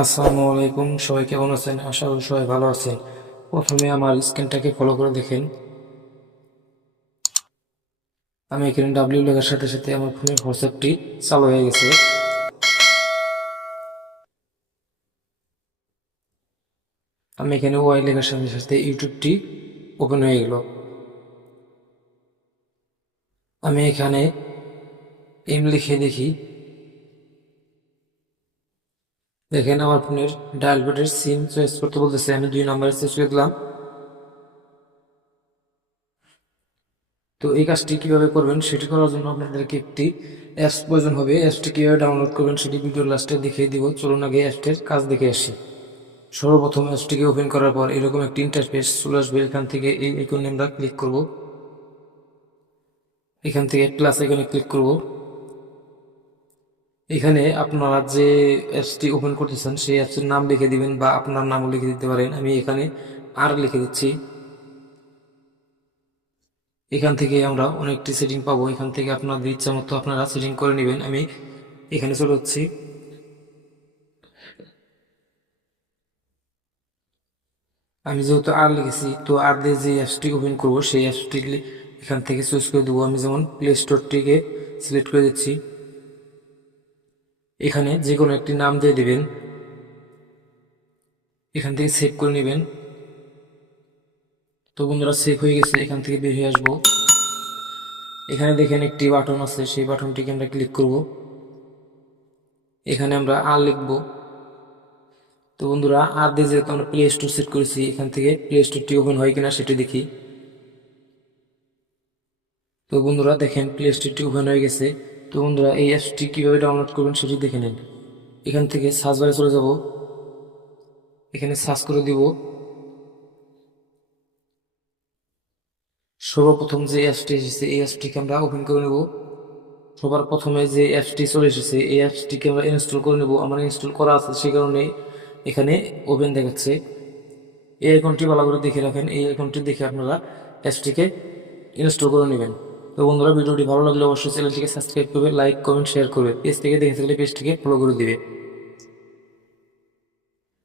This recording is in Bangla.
আসসালামু আলাইকুম, সবাই কেমন আছেন? আশা করি সবাই ভালো আছেন। প্রথমে আমার স্ক্রিনটাকে ফলো করে দেখেন। আমি এখানে ডাব্লিউ লেখার সাথে সাথে আমার ফোনের হোয়াটসঅ্যাপটি চালু হয়ে গেছে। আমি এখানে ওয়াই লেখার সাথে সাথে ইউটিউবটি ওপেন হয়ে গেল। আমি এখানে এম লিখে দেখি, দেখেন আমার ফোনের ডায়াল প্যাডের সিম চয়েস করতে বলতেছে। আমি 2 নম্বরে চয়েস করে দিলাম। তো এই কাজটি কিভাবে করবেন সেটি করার জন্য আপনাদেরকে একটি অ্যাপস প্রয়োজন হবে। অ্যাপসটি কিভাবে ডাউনলোড করবেন সেটি ভিডিওর লাস্টে দেখিয়ে দিব। চলুন আগে অ্যাপসটির কাজ দেখে আসি। সর্বপ্রথম অ্যাপসটিকে ওপেন করার পর এরকম একটি ইন্টারফেস চলে আসবে। এখান থেকে এই আইকনে আমরা ক্লিক করব। এখান থেকে প্লাস আইকনে ক্লিক করব। এখানে আপনারা যে অ্যাপসটি ওপেন করতেছেন সেই অ্যাপসের নাম লিখে দিবেন বা আপনার নামও লিখে দিতে পারেন। আমি এখানে আর লিখে দিচ্ছি। এখান থেকে আমরা অনেকটি সেটিং পাবো। এখান থেকে আপনাদের ইচ্ছা মতো আপনারা সেটিং করে নেবেন। আমি এখানে চলে যাচ্ছি। আমি যেহেতু আর লিখেছি, তো আর দিয়ে যে অ্যাপসটি ওপেন করবো সেই অ্যাপসটি এখান থেকে চুজ করে দেবো। আমি যেমন প্লে স্টোরটিকে সিলেক্ট করে দিচ্ছি। এখানে যে কোনো একটি নাম দিয়ে দিবেন। এখান থেকে সেভ করে নেবেন। তো বন্ধুরা, সেভ হয়ে গেছে। এখান থেকে বের হয়ে আসবো। এখানে দেখেন একটি বাটন আছে, সেই বাটনটিকে আমরা ক্লিক করব। এখানে আমরা আর লিখব। তো বন্ধুরা, আর দিয়ে যেহেতু আমরা প্লে স্টোর সেট করেছি, এখান থেকে প্লে স্টোরটি ওপেন হয় কিনা সেটি দেখি। তো বন্ধুরা দেখেন প্লে স্টোরটি ওপেন হয়ে গেছে। তো বন্ধুরা, এই অ্যাপসটি কিভাবে ডাউনলোড করবেন সেটি দেখে নেন। এখান থেকে সার্চ বারে চলে যাব। এখানে সার্চ করে দিব। সর্বপ্রথম যে অ্যাপসটি এসেছে এই অ্যাপসটিকে আমরা ওপেন করে নেব। সবার প্রথমে যে অ্যাপসটি চলে এসেছে এই অ্যাপসটিকে আমরা ইনস্টল করে নেব। আমার ইনস্টল করা আছে, সেই কারণে এখানে ওপেন দেখাচ্ছে। এই আইকনটি ভালো করে দেখে রাখেন। এই আইকনটি দেখে আপনারা অ্যাপসটিকে ইনস্টল করে নেবেন। তো বন্ধুরা, ভিডিওটি ভালো লাগলে অবশ্যই চ্যানেলটিকে সাবস্ক্রাইব করবে, লাইক কমেন্ট শেয়ার করবে। পেজ থেকে দেখে থাকলে পেজটিকে ফলো করে দিবে।